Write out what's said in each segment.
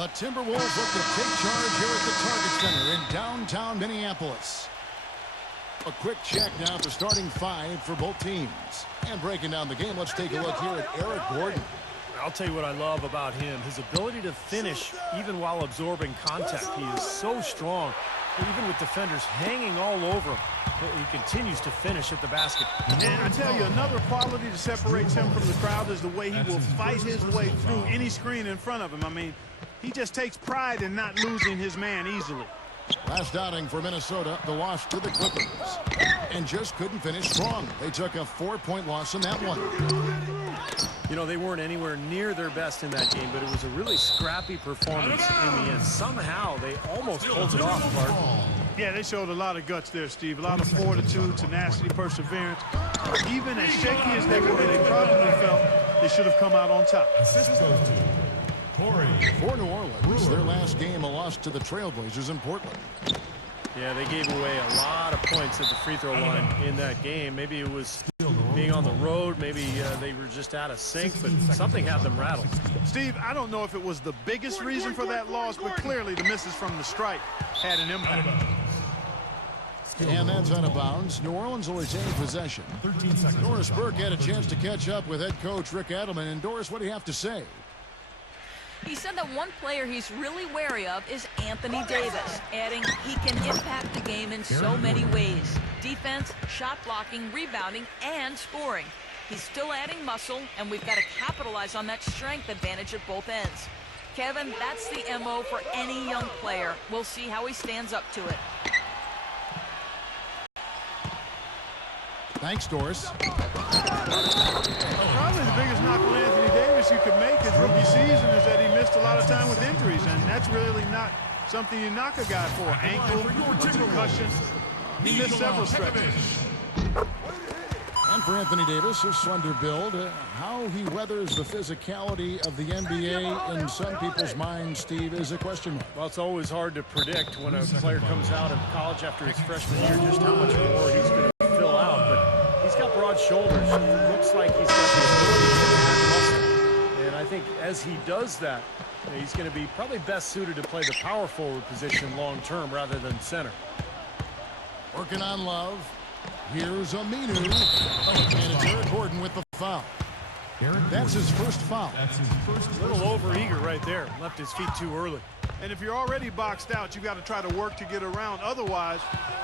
The Timberwolves look to take charge here at the Target Center in downtown Minneapolis. A quick check now at the starting five for both teams. And breaking down the game, let's take a look here at Eric Gordon. I'll tell you what I love about him, his ability to finish even while absorbing contact. He is so strong, even with defenders hanging all over him. He continues to finish at the basket. And I tell you, another quality that separates him from the crowd is the way he will fight his way through any screen in front of him. I mean, he just takes pride in not losing his man easily. Last outing for Minnesota, the loss to the Clippers. And just couldn't finish strong. They took a 4-point loss in that one. You know, they weren't anywhere near their best in that game, but it was a really scrappy performance in the end. Somehow, they almost pulled it off, Clark. Yeah, they showed a lot of guts there, Steve. A lot of fortitude, tenacity, perseverance. Even as shaky as they were, they probably felt they should have come out on top. For New Orleans, their last game, a loss to the Trailblazers in Portland. Yeah, they gave away a lot of points at the free throw line in that game. Maybe it was being on the road. Maybe they were just out of sync, but something had them rattled. Steve, I don't know if it was the biggest reason for that loss, but clearly the misses from the stripe had an impact. And that's out of bounds. New Orleans will retain possession. 13 seconds. Doris Burke had a chance to catch up with head coach Rick Adelman. And Doris, what do you have to say? He said that one player he's really wary of is Anthony Davis, adding he can impact the game in so many ways. Defense, shot blocking, rebounding, and scoring. He's still adding muscle, and we've got to capitalize on that strength advantage at both ends. Kevin, that's the MO for any young player. We'll see how he stands up to it. Thanks, Doris. Probably the biggest knock on Anthony Davis you could make his rookie season is that he missed a lot of time with injuries, and that's really not something you knock a guy for. Ankle, concussion. He missed several stretches. And for Anthony Davis, his slender build, how he weathers the physicality of the NBA in some people's minds, Steve, is a question mark. Well, it's always hard to predict when a player comes out of college after his freshman year just how much more he's going to fill out, but he's got broad shoulders. It looks like he's got the ability to add muscle. And I think as he does that, he's going to be probably best suited to play the power forward position long term rather than center. Working on Love. Here's Aminu. And it's Eric Gordon with the foul. That's his first foul. A little over-eager right there. Left his feet too early. And if you're already boxed out, you got to try to work to get around. Otherwise,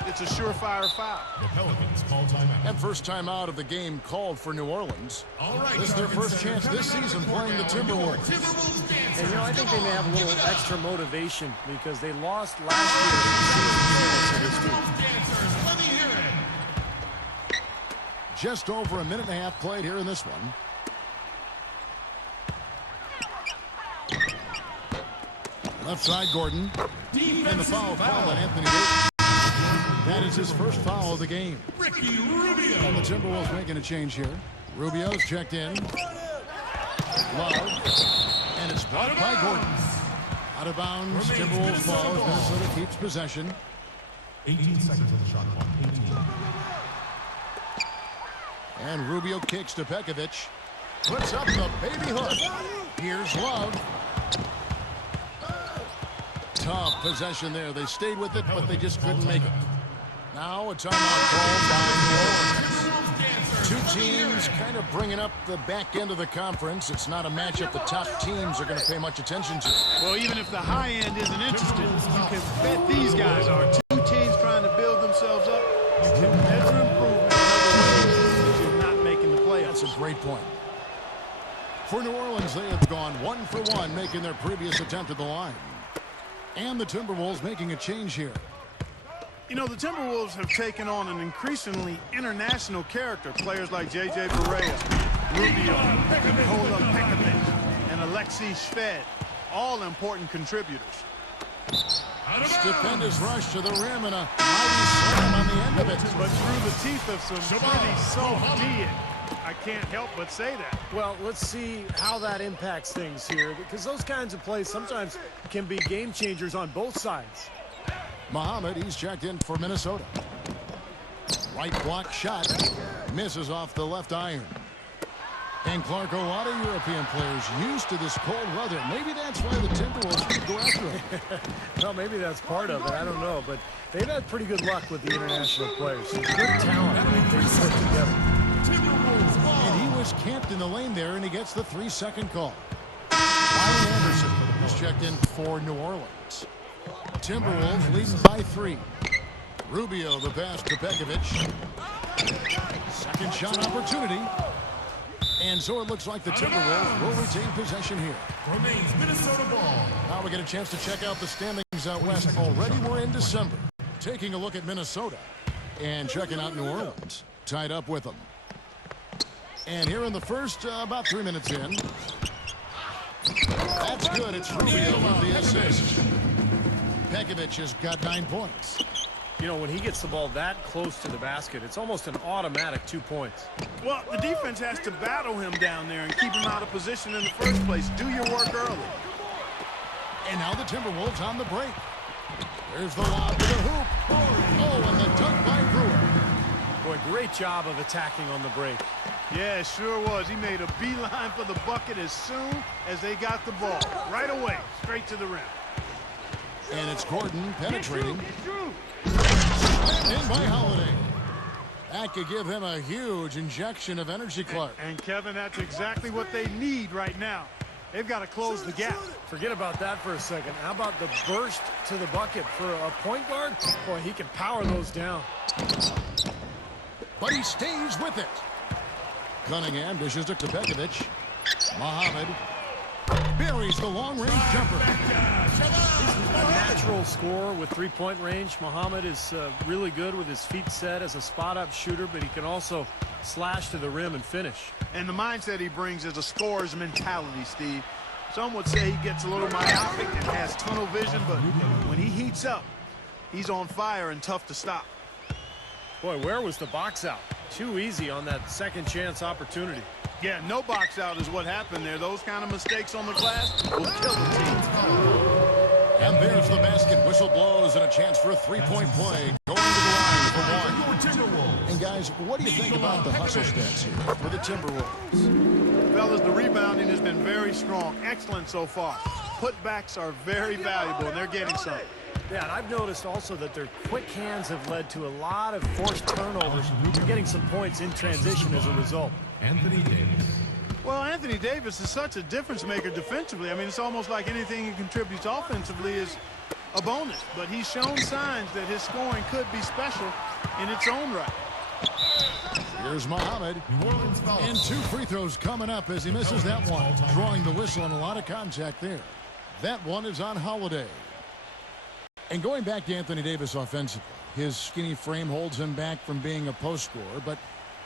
it's a surefire foul. The Pelicans call timeout. And first timeout of the game called for New Orleans. This is their first chance this season playing the Timberwolves. And, you know, I think they may have a little extra motivation because they lost last year to this team. Just over a minute and a half played here in this one. Left side, Gordon. And the foul called on Anthony Davis. That is his first foul of the game. And the Timberwolves making a change here. Rubio's checked in. Love. And it's blocked by Gordon. Out of bounds, Timberwolves ball as Minnesota keeps possession. 18 seconds on the shot clock. 18. And Rubio kicks to Pekovic. Puts up the baby hook. Here's Love. Tough possession there. They stayed with it, but they just couldn't make it. Now a timeout called by New Orleans. Two teams kind of bringing up the back end of the conference. It's not a matchup the top teams are going to pay much attention to. Well, even if the high end isn't interested, you can bet these guys are. Two teams trying to build themselves up. You can measure improvement in other ways if you're not making the playoffs. That's a great point. For New Orleans, they have gone 1 for 1, making their previous attempt at the line. And the Timberwolves making a change here. You know, the Timberwolves have taken on an increasingly international character. Players like J.J. Barea, Rubio, Nikolas Pekovic, and Alexei Shved, all important contributors. Stupendous rush to the rim and a mighty slam on the end of it. But through the teeth of some pretty soft D, I can't help but say that. Well, let's see how that impacts things here, because those kinds of plays sometimes can be game changers on both sides. Muhammad, he's checked in for Minnesota. Right block shot. Misses off the left iron. And Clark, a lot of European players used to this cold weather. Maybe that's why the Timberwolves could go after him. Well, maybe that's part of it. I don't know. But they've had pretty good luck with the international players. Some good talent they've put together. And he was camped in the lane there, and he gets the 3-second call. Ryan Anderson is checked in for New Orleans. Timberwolves leading by 3. Rubio, the pass to Pekovic. Second shot opportunity. And so it looks like the Timberwolves will retain possession here. Remains Minnesota ball. Now we get a chance to check out the standings out west. Already we're in December. Taking a look at Minnesota and checking out New Orleans. Tied up with them. And here in the first, about 3 minutes in. That's good. It's Rubio with the assist. Pekovic has got 9 points. You know, when he gets the ball that close to the basket, it's almost an automatic 2 points. Well, the defense has to battle him down there and keep him out of position in the first place. Do your work early. And now the Timberwolves on the break. There's the lob to the hoop. Oh, and the dunk by Brewer. Boy, great job of attacking on the break. Yeah, it sure was. He made a beeline for the bucket as soon as they got the ball. Right away, straight to the rim. And it's Gordon penetrating. In by Holiday. That could give him a huge injection of energy, Clark. And Kevin, that's exactly what they need right now. They've got to close the gap. Forget about that for a second. How about the burst to the bucket for a point guard? Boy, he can power those down. But he stays with it. Cunningham dishes it to Pekovic. Muhammad buries the long-range jumper. He's a natural scorer with three-point range. Muhammad is really good with his feet set as a spot-up shooter, but he can also slash to the rim and finish. And the mindset he brings is a scorer's mentality, Steve. Some would say he gets a little myopic and has tunnel vision, but when he heats up, he's on fire and tough to stop. Boy, where was the box out? Too easy on that second chance opportunity. Yeah, no box out is what happened there. Those kind of mistakes on the glass will kill the team. And there's the basket. Whistle blows and a chance for a three-point play. Going to the line for one. And guys, what do you think about the hustle stats here for the Timberwolves? Fellas, the rebounding has been very strong. Excellent so far. Putbacks are very valuable, and they're getting some. Yeah, and I've noticed also that their quick hands have led to a lot of forced turnovers. They're getting some points in transition as a result. Anthony Davis. Well, Anthony Davis is such a difference maker defensively. I mean, it's almost like anything he contributes offensively is a bonus. But he's shown signs that his scoring could be special in its own right. Here's Muhammad. New Orleans foul. And 2 free throws coming up as he misses that one. Drawing the whistle and a lot of contact there. That one is on Holiday. And going back to Anthony Davis offensively, his skinny frame holds him back from being a post scorer, but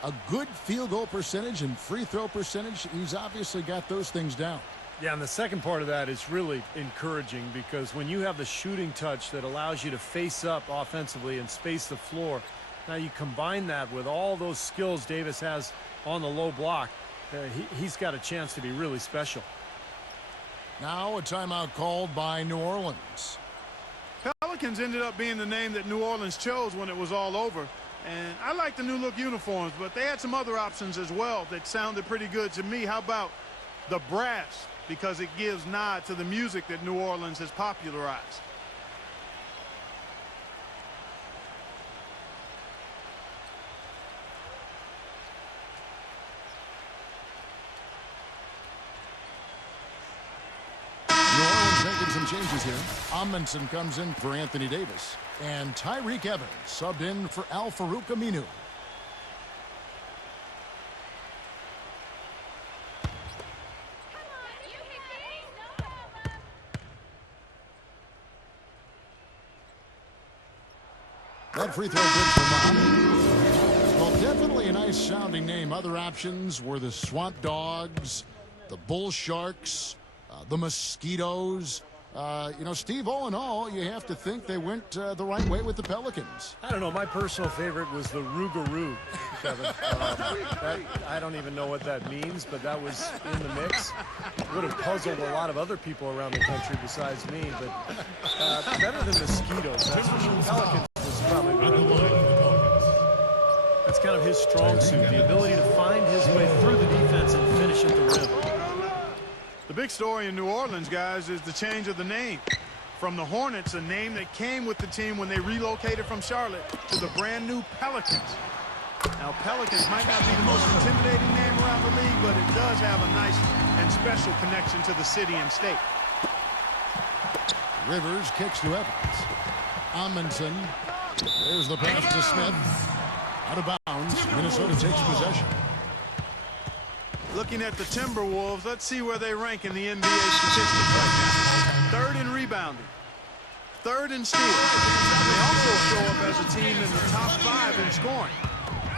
a good field goal percentage and free throw percentage, he's obviously got those things down. Yeah, and the second part of that is really encouraging because when you have the shooting touch that allows you to face up offensively and space the floor, now you combine that with all those skills Davis has on the low block, he's got a chance to be really special. Now a timeout called by New Orleans. Pelicans ended up being the name that New Orleans chose when it was all over. And I like the new look uniforms, but they had some other options as well that sounded pretty good to me. How about the brass? Because it gives nod to the music that New Orleans has popularized. Making some changes here. Amundsen comes in for Anthony Davis. And Tyreek Evans subbed in for Al-Farouq Aminu. That free throw good for Muhammad. Well, definitely a nice sounding name. Other options were the Swamp Dogs, the Bull Sharks, the Mosquitoes. You know, Steve, all in all, you have to think they went the right way with the Pelicans. I don't know. My personal favorite was the Rougarou, Kevin. I don't even know what that means, but that was in the mix. Would have puzzled a lot of other people around the country besides me, but better than Mosquitoes. That's for sure. Pelicans was probably At the line for the Pelicans. That's kind of his strong suit, the ability to find his way through the defense and finish at the rim. The big story in New Orleans, guys, is the change of the name. From the Hornets, a name that came with the team when they relocated from Charlotte, to the brand new Pelicans. Now, Pelicans might not be the most intimidating name around the league, but it does have a nice and special connection to the city and state. Rivers kicks to Evans. Amundsen. There's the pass to Smith. Out of bounds. Minnesota takes possession. Looking at the Timberwolves, let's see where they rank in the NBA statistics right now. Third in rebounding. Third in steals. And they also show up as a team in the top 5 in scoring.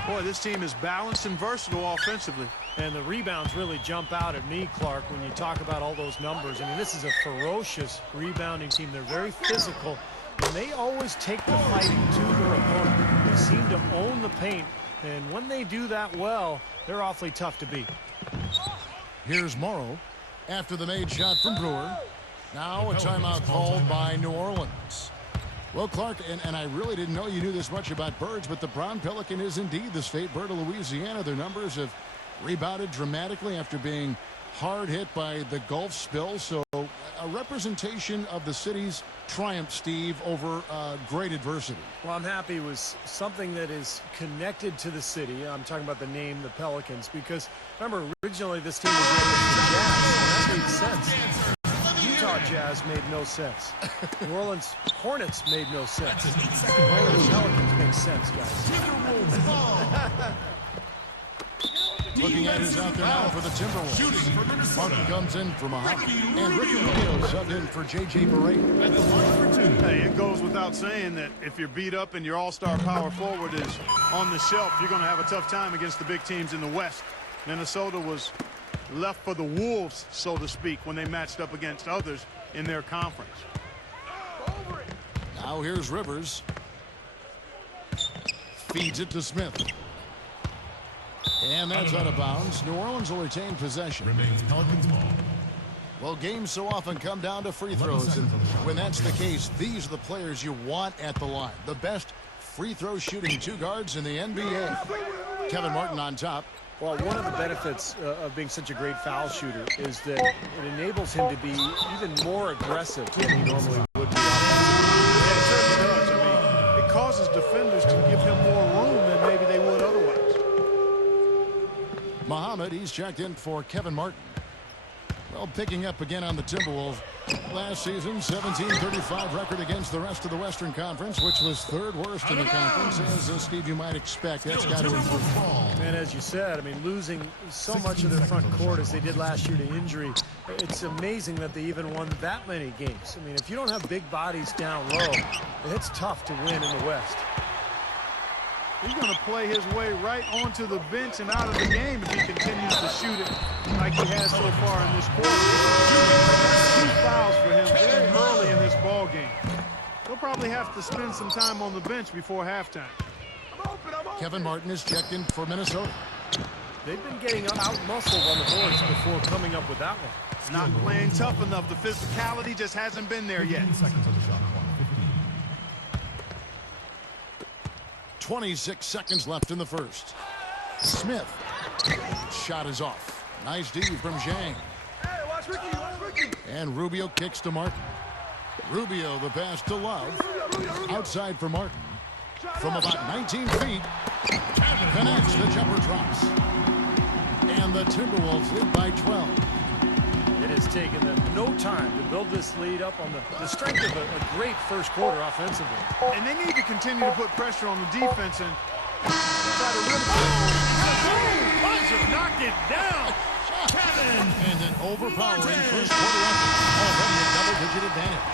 Boy, this team is balanced and versatile offensively. And the rebounds really jump out at me, Clark, when you talk about all those numbers. I mean, this is a ferocious rebounding team. They're very physical, and they always take the fighting to their opponent. They seem to own the paint, and when they do that well, they're awfully tough to beat. Here's Morrow after the made shot from Brewer. Now a timeout called by New Orleans. Well, Clark, and I really didn't know you knew this much about birds, but the brown pelican is indeed the state bird of Louisiana. Their numbers have rebounded dramatically after being hard hit by the Gulf spill. So a representation of the city's triumph, Steve, over great adversity. Well, I'm happy it was something that is connected to the city. I'm talking about the name, the Pelicans, because remember, originally this team was named the Jazz. That made sense. Utah Jazz made no sense. New Orleans Hornets made no sense. New Orleans Pelicans make sense, guys. Looking at who's out there now for the Timberwolves. Martin comes in for Muhammad. And Ricky Rubio subbed in for J.J. Barea. Hey, it goes without saying that if you're beat up and your all-star power forward is on the shelf, you're going to have a tough time against the big teams in the West. Minnesota was left for the wolves, so to speak, when they matched up against others in their conference. Now here's Rivers. Feeds it to Smith. And that's out of bounds. New Orleans will retain possession. Remains Pelicans ball. Well, games so often come down to free throws, and when that's the case, these are the players you want at the line. The best free throw shooting two guards in the NBA. Kevin Martin on top. Well, one of the benefits of being such a great foul shooter is that it enables him to be even more aggressive than he normally would be. Yeah, it certainly does. I mean, it causes defenders to give him more room than maybe they would otherwise. Muhammad, he's checked in for Kevin Martin. Well, picking up again on the Timberwolves. Last season, 17-35 record against the rest of the Western Conference, which was third worst in the conference. As Steve, you might expect, that's got to improve. And as you said, I mean, losing so much of their front court as they did last year to injury, it's amazing that they even won that many games. I mean, if you don't have big bodies down low, it's tough to win in the West. He's going to play his way right onto the bench and out of the game if he continues to shoot it like he has so far in this quarter. 2 fouls for him very early in this ball game. He'll probably have to spend some time on the bench before halftime. Kevin Martin is checked in for Minnesota. They've been getting out-muscled on the boards before coming up with that one. It's not playing tough enough. The physicality just hasn't been there yet. 15 seconds on the shot clock. 26 seconds left in the first. Smith. Shot is off. Nice D from Zhang. Hey, watch Ricky. And Rubio kicks to Martin. Rubio, the pass to Love. Outside for Martin. From about 19 feet. Connects the jumper drops. And the Timberwolves lead by 12. It has taken them no time to build this lead up on the strength of a great first quarter offensively. And they need to continue to put pressure on the defense and try to limit knocked it down. Kevin! And an overpowering first quarter effort. Already a double-digit advantage.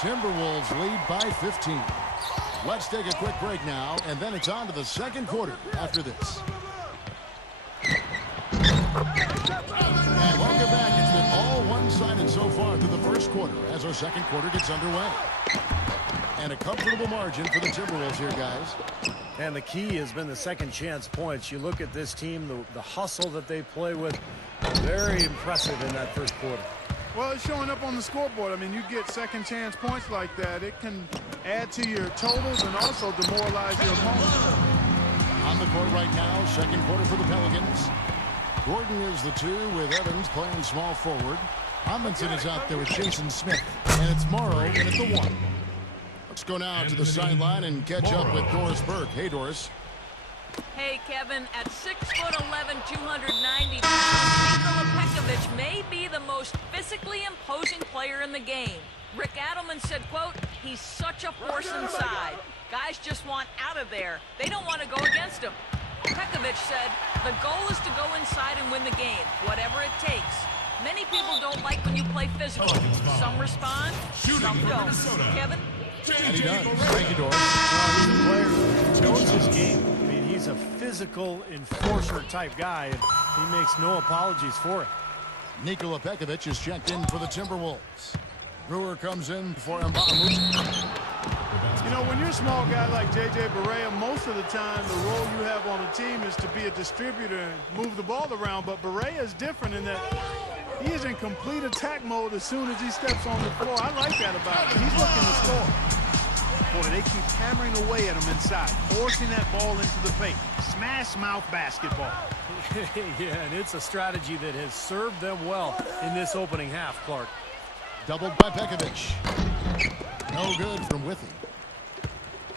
Timberwolves lead by 15. Let's take a quick break now, and then it's on to the second quarter after this. And welcome back. It's been all one-sided so far through the first quarter as our second quarter gets underway. And a comfortable margin for the Timberwolves here, guys. And the key has been the second chance points. You look at this team, the hustle that they play with, very impressive in that first quarter. Well, it's showing up on the scoreboard. I mean, you get second chance points like that. It can add to your totals and also demoralize your opponent. On On the court right now, second quarter for the Pelicans. Gordon is the 2 with Evans playing small forward. Amundsen is out there with Jason Smith. And it's Morrow in at the 1. Let's go now to the sideline and catch up with Doris Burke. Hey, Doris. Hey, Kevin, at 6'11", 290 pounds, Nikolas Pekovic may be the most physically imposing player in the game. Rick Adelman said, quote, "He's such a force inside. Guys just want out of there. They don't want to go against him." Pekovic said, "The goal is to go inside and win the game, whatever it takes. Many people don't like when you play physical. Some respond, some don't." Kevin? And he does. Thank you, Doris. He's a player who knows his game. I mean, he's a physical enforcer type guy, and he makes no apologies for it. Nikola Pekovic is checked in for the Timberwolves. Brewer comes in for Mbamamu. You know, when you're a small guy like J.J. Barea, most of the time the role you have on a team is to be a distributor and move the ball around. But Barea is different in that he is in complete attack mode as soon as he steps on the floor. I like that about him. He's looking to score. Boy, they keep hammering away at him inside, forcing that ball into the paint. Smash mouth basketball. Yeah, and it's a strategy that has served them well in this opening half, Clark. Doubled by Pekovic. No good from Withy.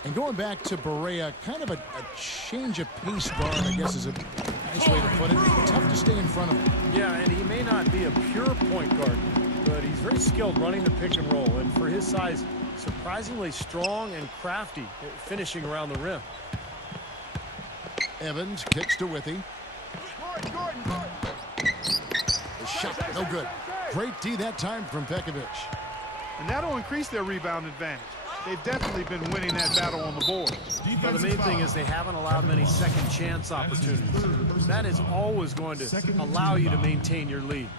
And going back to Barea, kind of a change of pace guard, I guess is a nice way to put it. Tough to stay in front of him. Yeah, and he may not be a pure point guard, but he's very skilled running the pick and roll. And for his size, surprisingly strong and crafty at finishing around the rim. Evans kicks to Withy. The shot, no good. Great D that time from Pekovic. And that'll increase their rebound advantage. They've definitely been winning that battle on the board. Well, the main thing is they haven't allowed many second chance opportunities. That is always going to allow you to maintain your lead.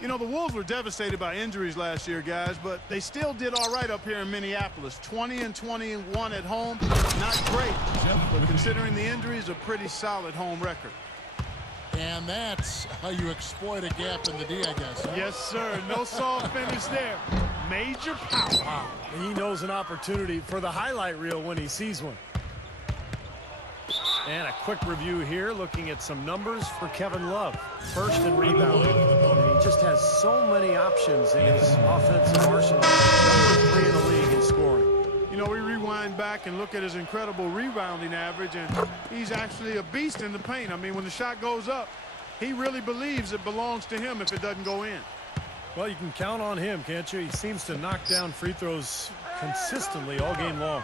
You know, the Wolves were devastated by injuries last year, guys, but they still did all right up here in Minneapolis. 20-21 at home, not great, but considering the injuries, a pretty solid home record. And that's how you exploit a gap in the D, I guess. Huh? Yes, sir. No soft finish there. Major power. And he knows an opportunity for the highlight reel when he sees one. And a quick review here, looking at some numbers for Kevin Love. First in rebounding. And he just has so many options in his offensive arsenal. Number 3 in the league in scoring. You know, we rewind back and look at his incredible rebounding average, and he's actually a beast in the paint. I mean, when the shot goes up, he really believes it belongs to him if it doesn't go in. Well, you can count on him, can't you? He seems to knock down free throws consistently all game long.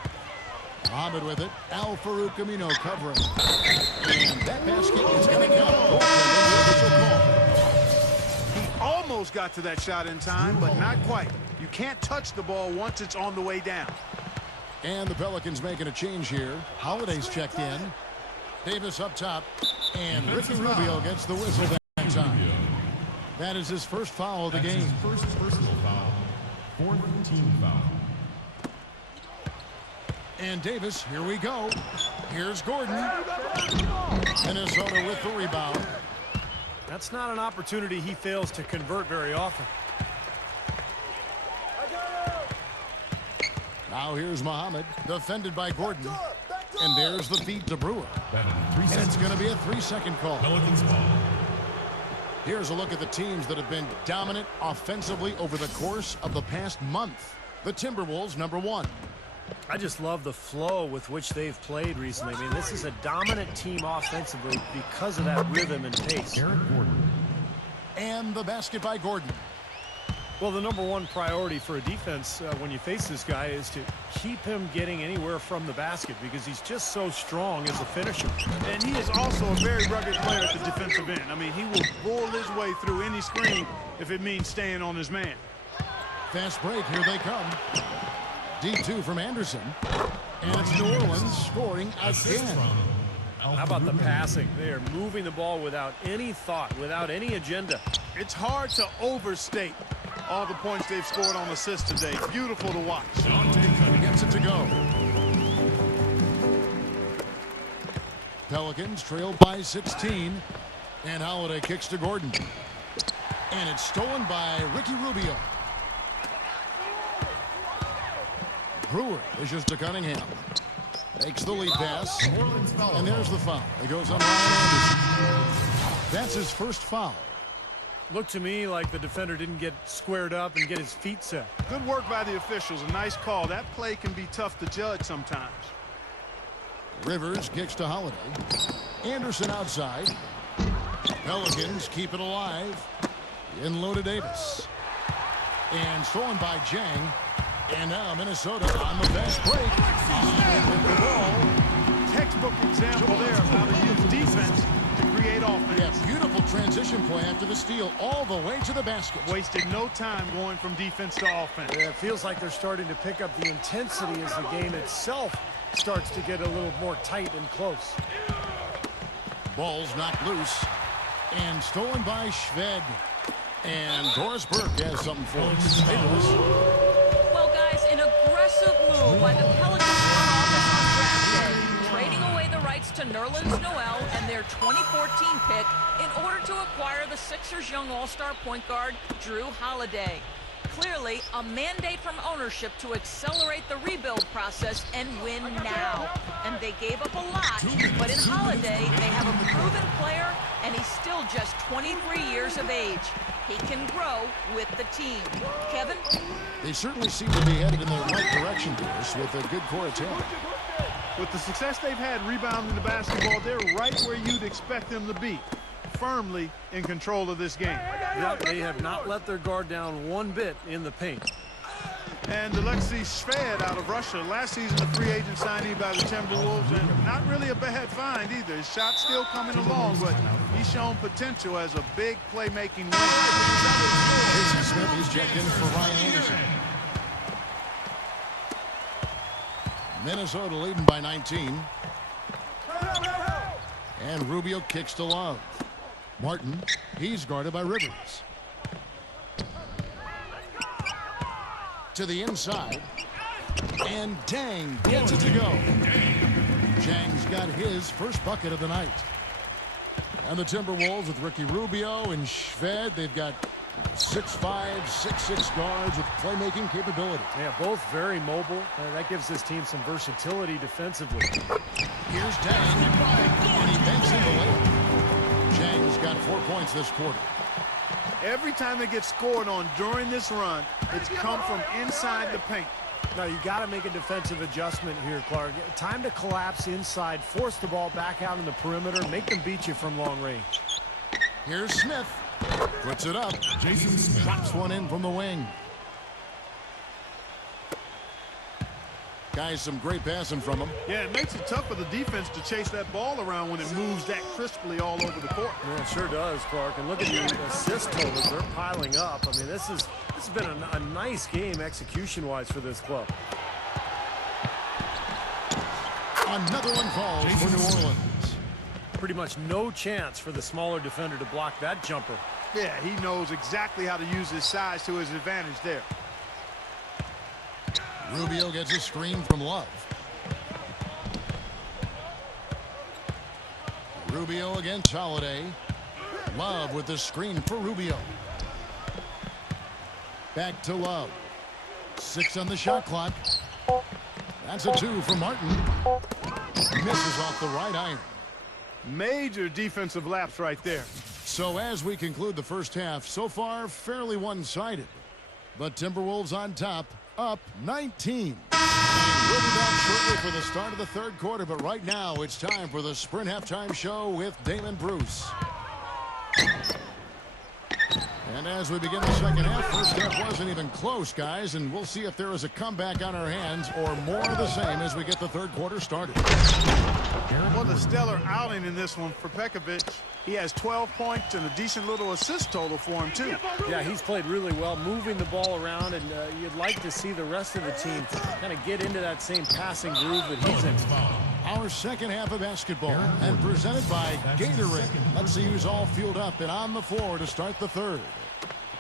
Ahmed with it. Al Farouk Amino covering. And that basket is going to count. He almost got to that shot in time, but not quite. You can't touch the ball once it's on the way down. And the Pelicans making a change here. Holiday's checked in. Davis up top. And Ricky Rubio gets the whistle that time. That is his first foul of the game. First personal foul. 4th team foul. And Davis, here we go. Here's Gordon. Minnesota with the rebound. That's not an opportunity he fails to convert very often. Now here's Muhammad, defended by Gordon. And there's the feed to Brewer. And it's going to be a 3-second call. Pelicans ball. Here's a look at the teams that have been dominant offensively over the course of the past month. The Timberwolves, number 1. I just love the flow with which they've played recently. I mean, this is a dominant team offensively because of that rhythm and pace. Eric Gordon. And the basket by Gordon. Well, the number 1 priority for a defense when you face this guy is to keep him getting anywhere from the basket because he's just so strong as a finisher. And he is also a very rugged player at the defensive end. I mean, he will bull his way through any screen if it means staying on his man. Fast break, here they come. D2 from Anderson. And it's New Orleans scoring again. How about the passing? They are moving the ball without any thought, without any agenda. It's hard to overstate all the points they've scored on assists today. Beautiful to watch. Gets it to go. Pelicans trail by 16. And Holiday kicks to Gordon. And it's stolen by Ricky Rubio. Brewer dishes to Cunningham. Takes the lead pass. And there's the foul. It goes on Ryan Anderson. That's his first foul. Looked to me like the defender didn't get squared up and get his feet set. Good work by the officials. A nice call. That play can be tough to judge sometimes. Rivers kicks to Holiday. Anderson outside. Pelicans keep it alive. In low to Davis. And stolen by Jang. And now Minnesota on the fast break. With the ball. Textbook example there of how to use defense to create offense. Yeah, beautiful transition play after the steal all the way to the basket. Wasted no time going from defense to offense. Yeah, it feels like they're starting to pick up the intensity as the game itself starts to get a little more tight and close. Ball's knocked loose. And stolen by Shved. And Doris Burke has something for us. Hey, Doris. Well, guys, an aggressive move by the Pelicans front office on draft day, trading away the rights to Nerlens Noel and their 2014 pick in order to acquire the Sixers' young all-star point guard, Drew Holiday. Clearly, a mandate from ownership to accelerate the rebuild process and win now. And they gave up a lot, but in Holiday, they have a proven player, and he's still just 23 years of age. He can grow with the team. Kevin? They certainly seem to be headed in the right direction, Doris, with a good core of talent. With the success they've had rebounding the basketball, they're right where you'd expect them to be. Firmly in control of this game. Yep, they have not let their guard down one bit in the paint. And Alexei Shved out of Russia, last season a free agent signee by the Timberwolves, and not really a bad find either. His shot's still coming along, but he's shown potential as a big playmaking wing. Jason Smith, he's checked in for Ryan Anderson. Minnesota leading by 19. And Rubio kicks to Love. Martin, he's guarded by Rivers. To the inside. And Dang gets it to go. Jang's got his first bucket of the night. And the Timberwolves with Ricky Rubio and Shved, they've got 6'5", 6'6" guards with playmaking capability. Yeah, both very mobile. That gives this team some versatility defensively. Here's Dang, and he banks in the layup. Jang's got 4 points this quarter. Every time they get scored on during this run, it's come from inside the paint. Now, you got to make a defensive adjustment here, Clark. Time to collapse inside, force the ball back out in the perimeter, make them beat you from long range. Here's Smith. Puts it up. Jason Smith drops one in from the wing. Guys, some great passing from him. Yeah, it makes it tough for the defense to chase that ball around when it moves that crisply all over the court. Yeah, it sure does, Clark. And look at the assist totals. They're piling up. I mean, this has been a nice game execution-wise for this club. Another one falls for New Orleans. Pretty much no chance for the smaller defender to block that jumper. Yeah, he knows exactly how to use his size to his advantage there. Rubio gets a screen from Love. Rubio against Holiday. Love with the screen for Rubio. Back to Love. 6 on the shot clock. That's a 2 for Martin. Misses off the right iron. Major defensive lapse right there. So as we conclude the first half, so far fairly one-sided. But Timberwolves on top, up 19. And we'll be back shortly for the start of the third quarter. But right now, it's time for the Sprint Halftime Show with Damon Bruce. And as we begin the second half, first half wasn't even close, guys. And we'll see if there is a comeback on our hands or more of the same as we get the third quarter started. Well, a stellar outing in this one for Pekovic. He has 12 points and a decent little assist total for him, too. Yeah, he's played really well, moving the ball around, and you'd like to see the rest of the team kind of get into that same passing groove that he's in. Our second half of basketball and presented by Gatorade. Let's see who's all fueled up and on the floor to start the third.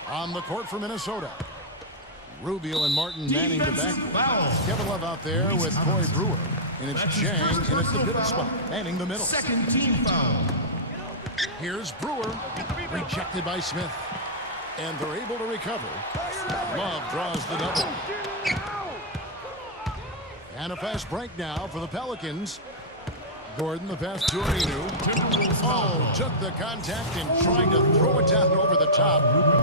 On the court for Minnesota, Rubio and Martin manning the back. Kevin Love out there with Corey Brewer. And it's Jang in at the middle spot, manning the middle. Second team foul. Here's Brewer, rejected by Smith. And they're able to recover. Love draws the double. And a fast break now for the Pelicans. Gordon, the pass to Aminu. Oh, took the contact and trying to throw it down over the top.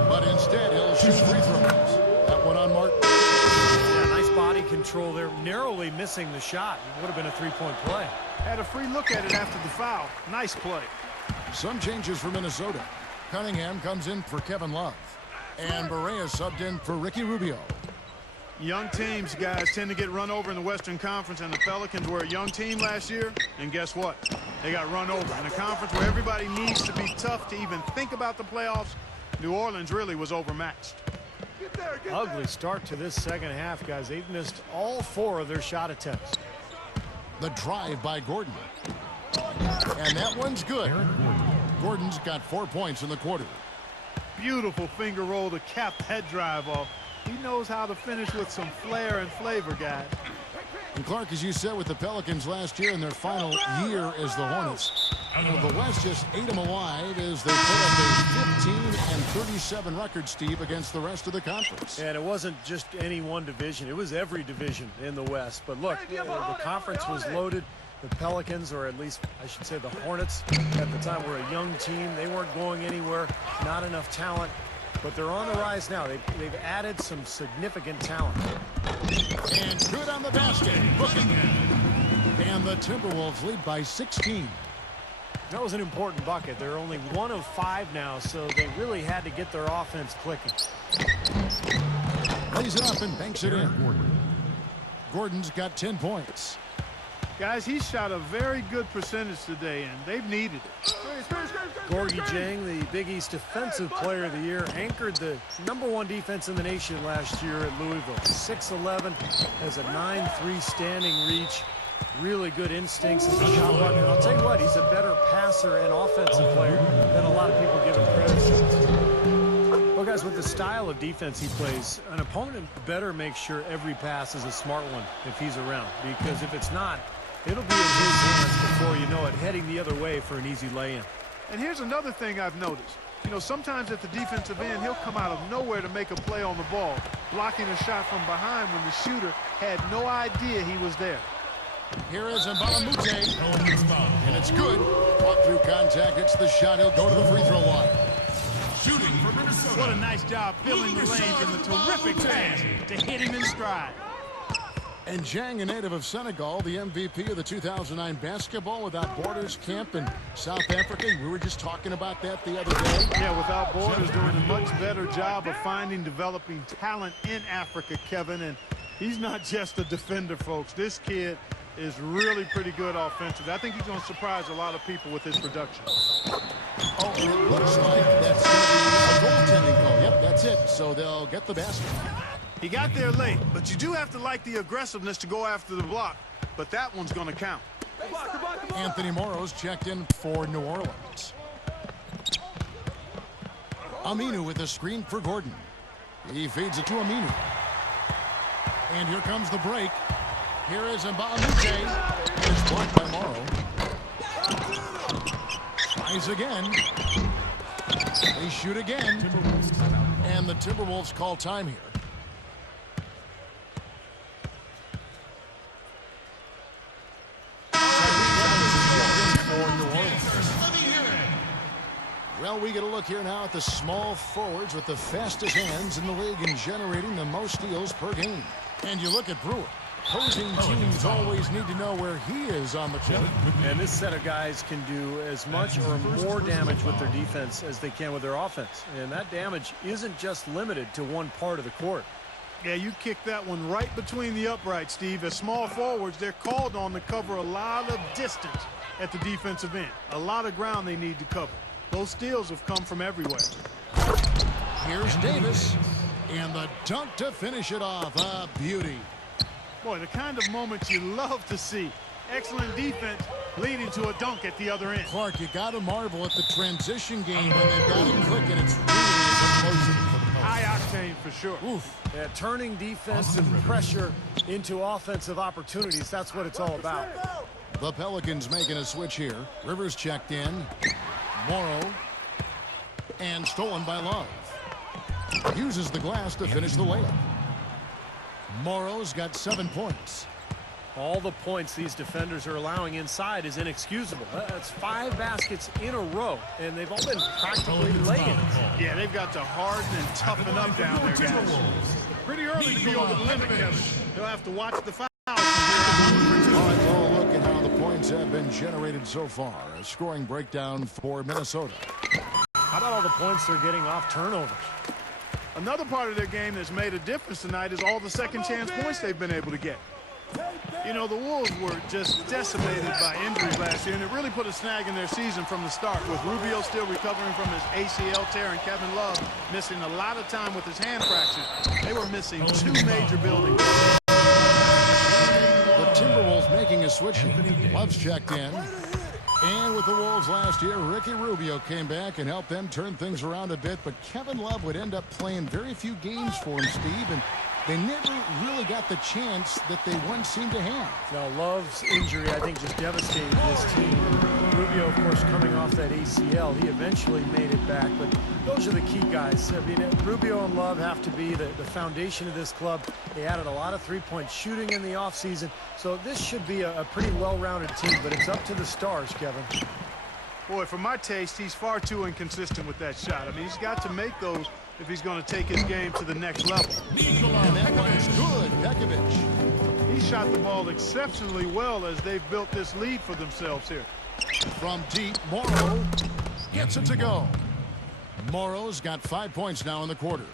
But instead, he'll shoot free throws. That one on Martin. Yeah, nice body control there. Narrowly missing the shot. It would have been a three-point play. Had a free look at it after the foul. Nice play. Some changes for Minnesota. Cunningham comes in for Kevin Love. And Barea subbed in for Ricky Rubio. Young teams, guys, tend to get run over in the Western Conference, and the Pelicans were a young team last year, and guess what? They got run over. In a conference where everybody needs to be tough to even think about the playoffs, New Orleans really was overmatched. Ugly start to this second half, guys. They've missed all 4 of their shot attempts. The drive by Gordon. And that one's good. Gordon's got 4 points in the quarter. Beautiful finger roll to cap that drive off. He knows how to finish with some flair and flavor, guys. And Clark, as you said, with the Pelicans last year in their final year as the Hornets, the West just ate them alive as they put up a 15-37 record, Steve, against the rest of the conference. And it wasn't just any one division. It was every division in the West. But look, the conference was loaded. The Pelicans, or at least I should say the Hornets, at the time were a young team. They weren't going anywhere. Not enough talent. But they're on the rise now. They've added some significant talent. And good on the basket. Booking. And the Timberwolves lead by 16. That was an important bucket. They're only 1 of 5 now, so they really had to get their offense clicking. Lays it up and banks it in. Gordon's got 10 points. Guys, he shot a very good percentage today, and they've needed it. Gorgie Jang, the Big East Defensive Player of the Year, anchored the #1 defense in the nation last year at Louisville. 6'11", has a 9'3" standing reach. Really good instincts as a shot blocker. And I'll tell you what, he's a better passer and offensive player than a lot of people give him credit for. Well, guys, with the style of defense he plays, an opponent better make sure every pass is a smart one if he's around. Because if it's not, it'll be in his hands before you know it, heading the other way for an easy lay-in. And here's another thing I've noticed. You know, sometimes at the defensive end, he'll come out of nowhere to make a play on the ball, blocking a shot from behind when the shooter had no idea he was there. Here is Mbalamute. And it's good. Caught through contact. It's the shot. He'll go to the free throw line. Shooting for Minnesota. What a nice job filling the lanes and the terrific pass to hit him in stride. And Jang, a native of Senegal, the MVP of the 2009 Basketball Without Borders camp in South Africa. We were just talking about that the other day. Yeah, Without Borders doing a much better job of finding, developing talent in Africa, Kevin. And he's not just a defender, folks. This kid is really pretty good offensively. I think he's going to surprise a lot of people with his production. Oh, it looks like that's going to be a goaltending call. Yep, that's it. So they'll get the basket. He got there late, but you do have to like the aggressiveness to go after the block. But that one's going to count. Anthony Morrow's checked in for New Orleans. Aminu with a screen for Gordon. He feeds it to Aminu. And here comes the break. Here is Mbalamute. It's blocked by Morrow. Tries again. They shoot again. And the Timberwolves call time here. Well, we get a look here now at the small forwards with the fastest hands in the league and generating the most steals per game. And you look at Brewer. Opposing teams always need to know where he is on the court. And this set of guys can do as much or more damage with their defense as they can with their offense. And that damage isn't just limited to one part of the court. Yeah, you kicked that one right between the uprights, Steve. As small forwards, they're called on to cover a lot of distance at the defensive end. A lot of ground they need to cover. Those steals have come from everywhere. Here's Davis. And the dunk to finish it off. A beauty. Boy, the kind of moments you love to see. Excellent defense leading to a dunk at the other end. Clark, you got to marvel at the transition game when they've got it clicking. It's really explosive. High octane for sure. Oof. Yeah, turning defensive pressure into offensive opportunities. That's what it's all about. The Pelicans making a switch here. Rivers checked in. Morrow. And stolen by Love. Uses the glass to finish the layup. Morrow's got 7 points. All the points these defenders are allowing inside is inexcusable. That's 5 baskets in a row, and they've all been practically lay-ins. Yeah, they've got to harden and toughen up down there, guys. Pretty early to go over the limit, Kevin. They'll have to watch the fouls. All right, well, look at how the points have been generated so far. A scoring breakdown for Minnesota. How about all the points they're getting off turnovers? Another part of their game that's made a difference tonight is all the second chance points they've been able to get. You know, the Wolves were just decimated by injuries last year, and it really put a snag in their season from the start, with Rubio still recovering from his ACL tear and Kevin Love missing a lot of time with his hand fracture. They were missing 2 major building blocks. The Timberwolves making a switch. Love's checked in. And with the Wolves last year, Ricky Rubio came back and helped them turn things around a bit, but Kevin Love would end up playing very few games for him, Steve, and they never really got the chance that they once seemed to have. Now, Love's injury, I think, just devastated this team. Rubio, of course, coming off that ACL, he eventually made it back, but those are the key guys. I mean, Rubio and Love have to be the foundation of this club. They added a lot of three-point shooting in the offseason, so this should be a pretty well-rounded team, but it's up to the stars, Kevin. Boy, for my taste, he's far too inconsistent with that shot. I mean, he's got to make those if he's going to take his game to the next level. And that one's good. Pekovic. He shot the ball exceptionally well as they've built this lead for themselves here. From deep, Morrow gets it to go. Morrow's got 5 points now in the quarter.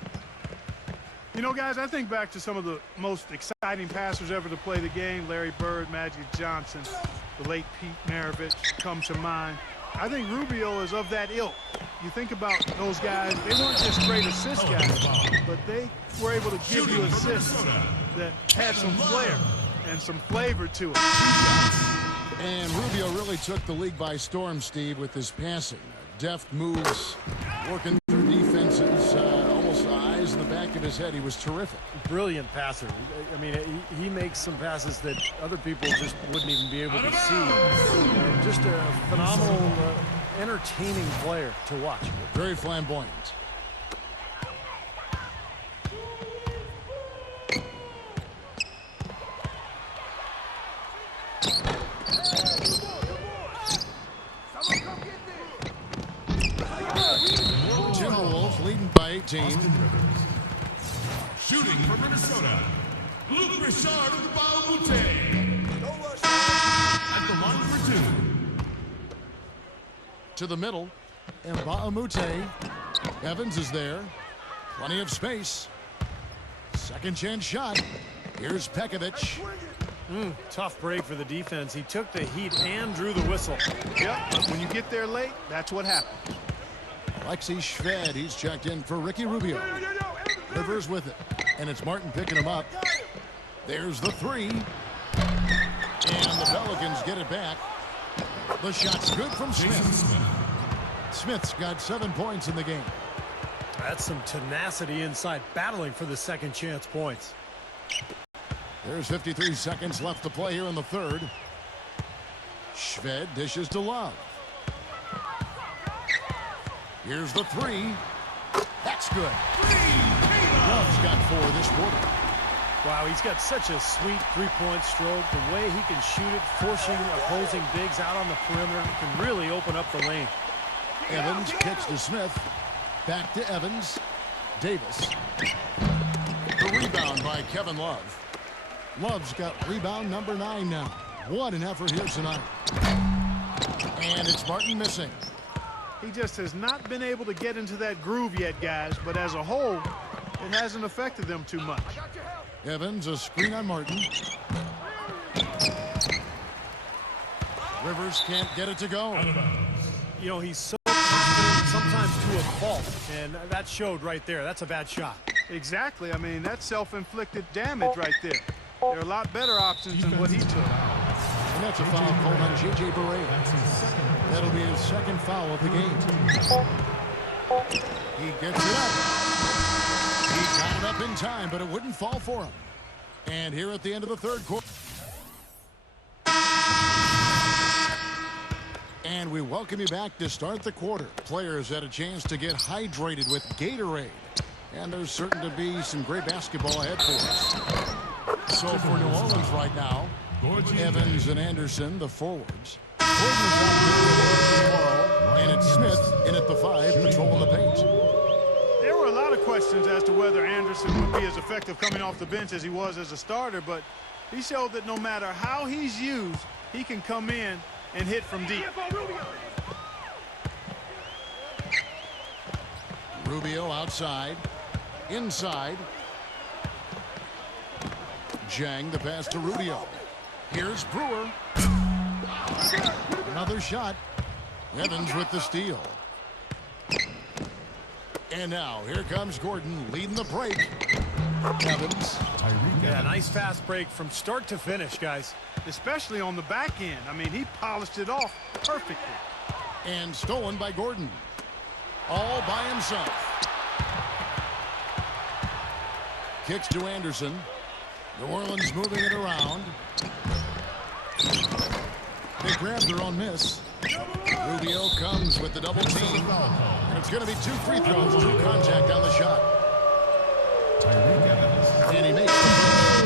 You know, guys, I think back to some of the most exciting passers ever to play the game. Larry Bird, Magic Johnson, the late Pete Maravich come to mind. I think Rubio is of that ilk. You think about those guys, they weren't just great assist guys, but they were able to give you assists that had some flair and some flavor to it. And Rubio really took the league by storm, Steve, with his passing. Deft moves, working through defenses, almost eyes in the back of his head. He was terrific. Brilliant passer. I mean, he makes some passes that other people just wouldn't even be able to see. Just a phenomenal, entertaining player to watch. Very flamboyant. Timberwolves leading by 18. Shooting for Minnesota, Luke Richard of the Baumute. At the line for 2. To the middle, and Baumute. Evans is there. Plenty of space. Second chance shot. Here's Pekovic. Tough break for the defense. He took the heat and drew the whistle. Yep, but when you get there late, that's what happens. Alexi Shved, he's checked in for Ricky Rubio. Rivers with it, and it's Martin picking him up. There's the 3. And the Pelicans get it back. The shot's good from Smith. Smith's got 7 points in the game. That's some tenacity inside, battling for the second chance points. There's 53 seconds left to play here in the third. Shved dishes to Love. Here's the 3. That's good. Love's got 4 this quarter. Wow, he's got such a sweet three-point stroke. The way he can shoot it, forcing opposing bigs out on the perimeter, can really open up the lane. Evans kicks to Smith. Back to Evans. Davis. The rebound by Kevin Love. Love's got rebound number 9 now. What an effort here tonight. And it's Martin missing. He just has not been able to get into that groove yet, guys, but as a whole, it hasn't affected them too much. Evans, a screen on Martin. Rivers can't get it to go. You know, he's so confident, sometimes to a fault, and that showed right there. That's a bad shot. Exactly. I mean, that's self-inflicted damage right there. There are a lot better options than what he took. And that's a foul called on J.J. Barea. That'll be his second foul of the game. He gets it up. He got it up in time, but it wouldn't fall for him. And here at the end of the third quarter. And we welcome you back to start the quarter. Players had a chance to get hydrated with Gatorade. And there's certain to be some great basketball ahead for us. So for New Orleans right now, Evans and Anderson, the forwards. Gordon is out there tomorrow, and it's Smith in at the 5, patrolling the paint. There were a lot of questions as to whether Anderson would be as effective coming off the bench as he was as a starter, but he showed that no matter how he's used, he can come in and hit from deep. Rubio outside. Inside. Jang, the pass to Rubio. Here's Brewer. Another shot. Evans with the steal. And now here comes Gordon leading the break. Evans. Yeah, nice fast break from start to finish, guys. Especially on the back end. I mean, he polished it off perfectly. And stolen by Gordon. All by himself. Kicks to Anderson. New Orleans moving it around. They grab their own miss. Rubio comes with the double team. And it's going to be 2 free throws, 2 contact on the shot. And he makes the first.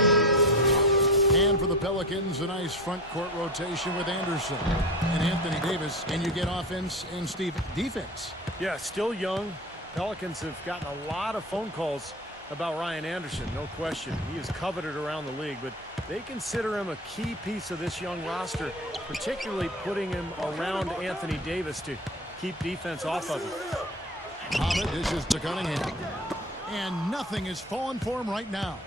And for the Pelicans, a nice front court rotation with Anderson and Anthony Davis. And you get offense and defense. Yeah, still young. Pelicans have gotten a lot of phone calls about Ryan Anderson, no question. He is coveted around the league, but they consider him a key piece of this young roster, particularly putting him around Anthony Davis to keep defense off of him. Muhammad dishes to Cunningham. And nothing is falling for him right now.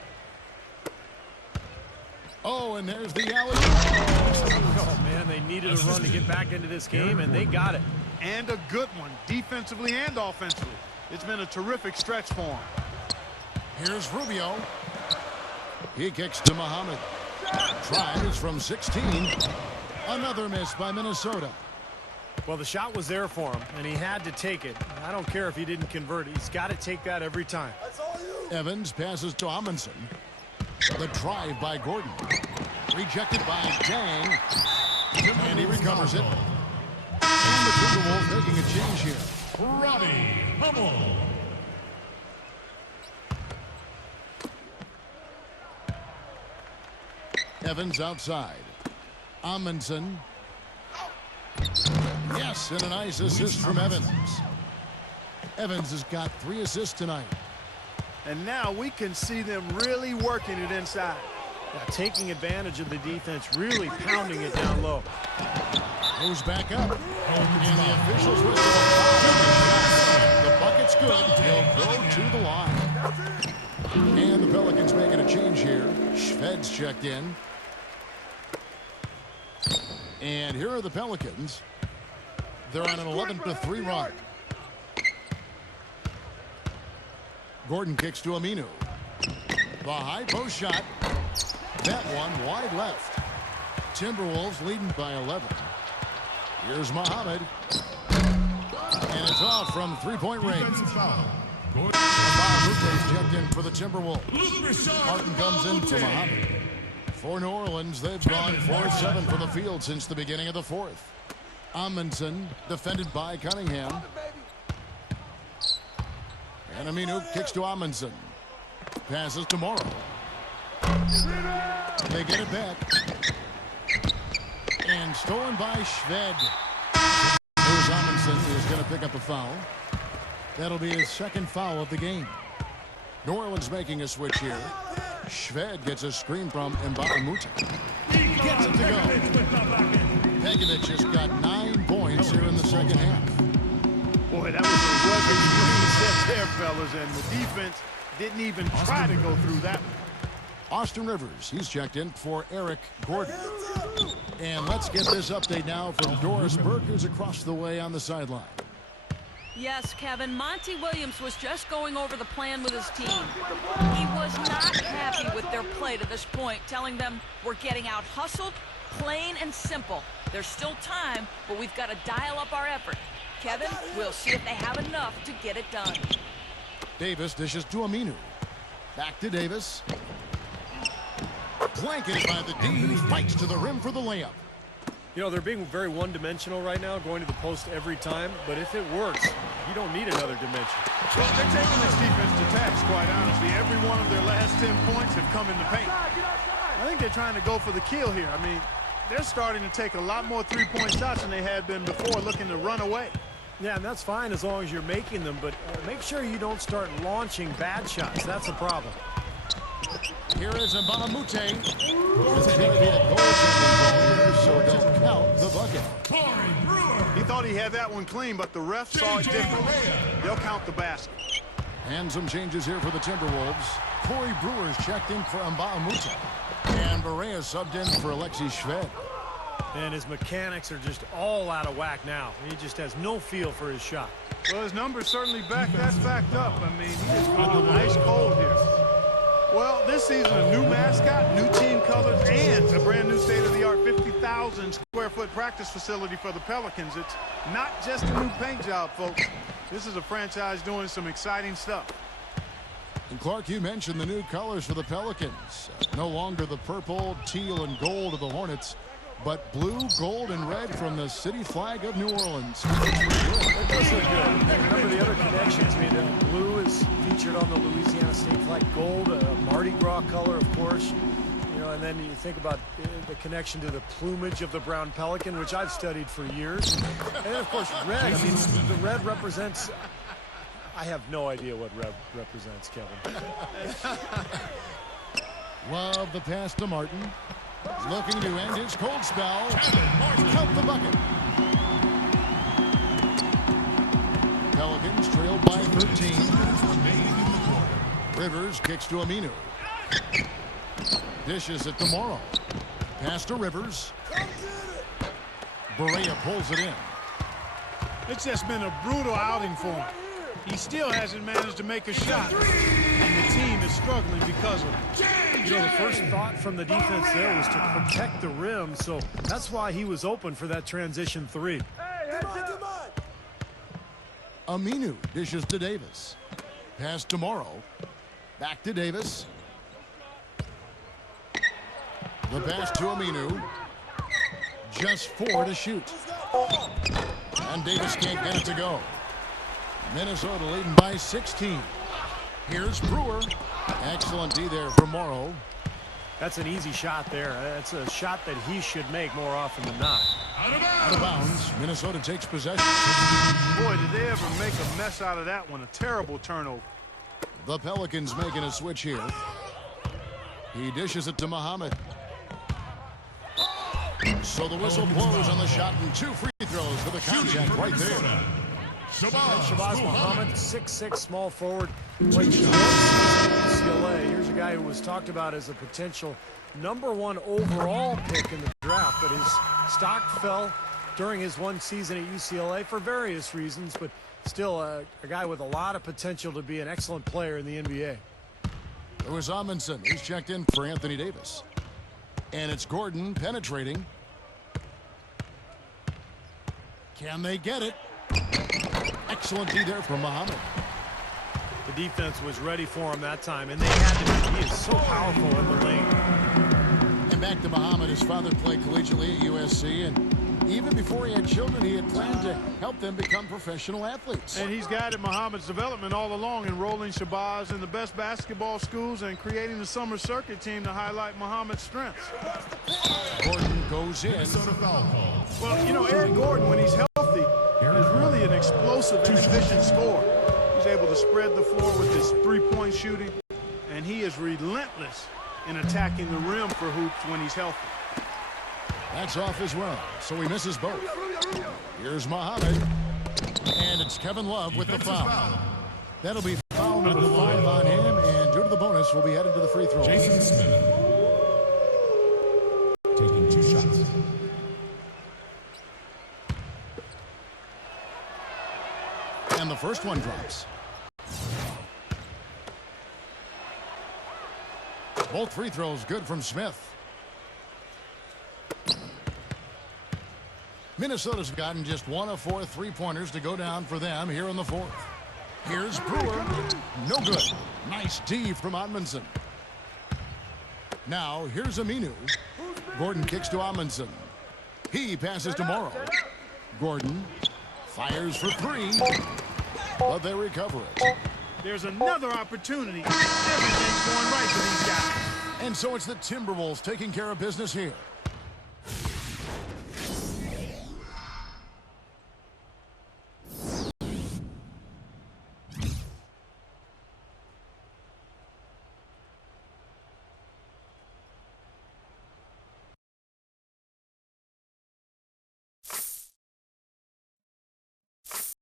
Oh, and there's the alley. Oh, man, they needed a run to get back into this game, and they got it. And a good one, defensively and offensively. It's been a terrific stretch for him. Here's Rubio. He kicks to Muhammad. Tries from 16. Another miss by Minnesota. Well, the shot was there for him, and he had to take it. I don't care if he didn't convert. He's got to take that every time. Evans passes to Amundsen. The drive by Gordon. Rejected by Jang. And he recovers it. And the Timberwolves making a change here. Robbie Hummel. Evans outside. Amundsen. Yes, and a nice assist from Evans. Evans has got 3 assists tonight. And now we can see them really working it inside. Yeah, taking advantage of the defense, really pounding it down low. Moves back up. And the officials whistle a foul. The bucket's good. He'll go to the line. And the Pelicans making a change here. Schved's checked in. And here are the Pelicans. They're on an 11-3 run. Gordon kicks to Aminu. The high post shot. That one wide left. Timberwolves leading by 11. Here's Muhammad. And it's off from 3-point range. Lupe's checked in for the Timberwolves. Martin comes in for Muhammad. For New Orleans, they've gone 4-7 from the field since the beginning of the 4th. Amundsen defended by Cunningham. And Aminu kicks to Amundsen. Passes to Morrow. They get it back. And stolen by Schved. Here's Amundsen, who's going to pick up a foul. That'll be his 2nd foul of the game. New Orleans making a switch here. Schved gets a screen from Mbakamuta. Gets it to go. Pekovic just got 9 points here in the 2nd half. Boy, that was a rugged screen set there, fellas, and the defense didn't even try to go through that one. Austin Rivers, he's checked in for Eric Gordon. And let's get this update now from Doris Burke, who's across the way on the sideline. Yes, Kevin, Monty Williams was just going over the plan with his team. He was not happy with their play to this point, telling them we're getting out hustled, plain and simple. There's still time, but we've got to dial up our effort. Kevin, we'll see if they have enough to get it done. Davis dishes to Aminu. Back to Davis. Blanketed by the D, fights to the rim for the layup. You know, they're being very one-dimensional right now, going to the post every time. But if it works, you don't need another dimension. Well, they're taking this defense to task, quite honestly. Every one of their last 10 points have come in the paint. I think they're trying to go for the kill here. I mean, they're starting to take a lot more three-point shots than they had been before, looking to run away. Yeah, and that's fine as long as you're making them, but make sure you don't start launching bad shots. That's a problem. Here is Mbamute. This is going to be a goaltending ball here, so they'll count the bucket. He thought he had that one clean, but the ref saw it differently. They'll count the basket. And some changes here for the Timberwolves. Corey Brewer's checked in for Mbamute. And Barea subbed in for Alexei Shved. And his mechanics are just all out of whack now. He just has no feel for his shot. Well, his numbers certainly back that fact up. I mean, he is going ice cold here. Well, this season, a new mascot, new team colors, and a brand new state-of-the-art 50,000 square foot practice facility for the Pelicans. It's not just a new paint job, folks. This is a franchise doing some exciting stuff. And Clark, you mentioned the new colors for the Pelicans. No longer the purple, teal, and gold of the Hornets, but blue, gold, and red from the city flag of New Orleans. That does look good. Remember the other connections. I mean, blue is featured on the Louisiana state flag. Gold, Mardi Gras color, of course. You know, and then you think about the connection to the plumage of the brown pelican, which I've studied for years. And then, of course, red. I mean, the red represents... I have no idea what red represents, Kevin. Love the pass to Martin. Looking to end his cold spell. Count the bucket. Pelicans trailed by 13. Rivers kicks to Aminu. Dishes it to Morrow. Pass to Rivers. Barea pulls it in. It's just been a brutal outing for him. He still hasn't managed to make a shot, and the team is struggling because of it. You know, the first thought from the defense there was to protect the rim, so that's why he was open for that transition three. Aminu dishes to Davis. Pass to Morrow. Back to Davis. The pass to Aminu. Just 4 to shoot. And Davis can't get it to go. Minnesota leading by 16. Here's Brewer. Excellent D there from Morrow. That's an easy shot there. That's a shot that he should make more often than not. Out of bounds. Minnesota takes possession. Boy, did they ever make a mess out of that one. A terrible turnover. The Pelicans making a switch here. He dishes it to Muhammad. So the whistle blows on the shot and 2 free throws for the contact right there. Shabazz Muhammad, 6'6", small forward. Played UCLA. Here's a guy who was talked about as a potential #1 overall pick in the draft, but his stock fell during his one season at UCLA for various reasons, but still a guy with a lot of potential to be an excellent player in the NBA. It was Amundsen. He's checked in for Anthony Davis. And it's Gordon penetrating. Can they get it? Excellent D there from Muhammad. The defense was ready for him that time, and they had to. He is so powerful in the lane. And back to Muhammad. His father played collegiately at USC, and even before he had children, he had planned to help them become professional athletes. And he's guided Muhammad's development all along, enrolling Shabazz in the best basketball schools and creating the summer circuit team to highlight Muhammad's strengths. Gordon goes in. Well, you know, Eric Gordon, when he's healthy, is really an explosive and efficient scorer. He's able to spread the floor with his three-point shooting, and he is relentless in attacking the rim for hoops when he's healthy. That's off as well, so he misses both. Here's Muhammad, and it's Kevin Love with the foul. That'll be foul number 5 on him, and due to the bonus, we'll be headed to the free throw. Jason Smith taking 2 shots. And the first one drops. Both free throws good from Smith. Minnesota's gotten just 1 of 4 three-pointers to go down for them here in the 4th. Here's Brewer. No good. Nice D from Amundsen. Now here's Aminu. Gordon kicks to Amundsen. He passes to Morrow. Gordon fires for 3, but they recover it. There's another opportunity. Everything's going right for these guys. And so it's the Timberwolves taking care of business here.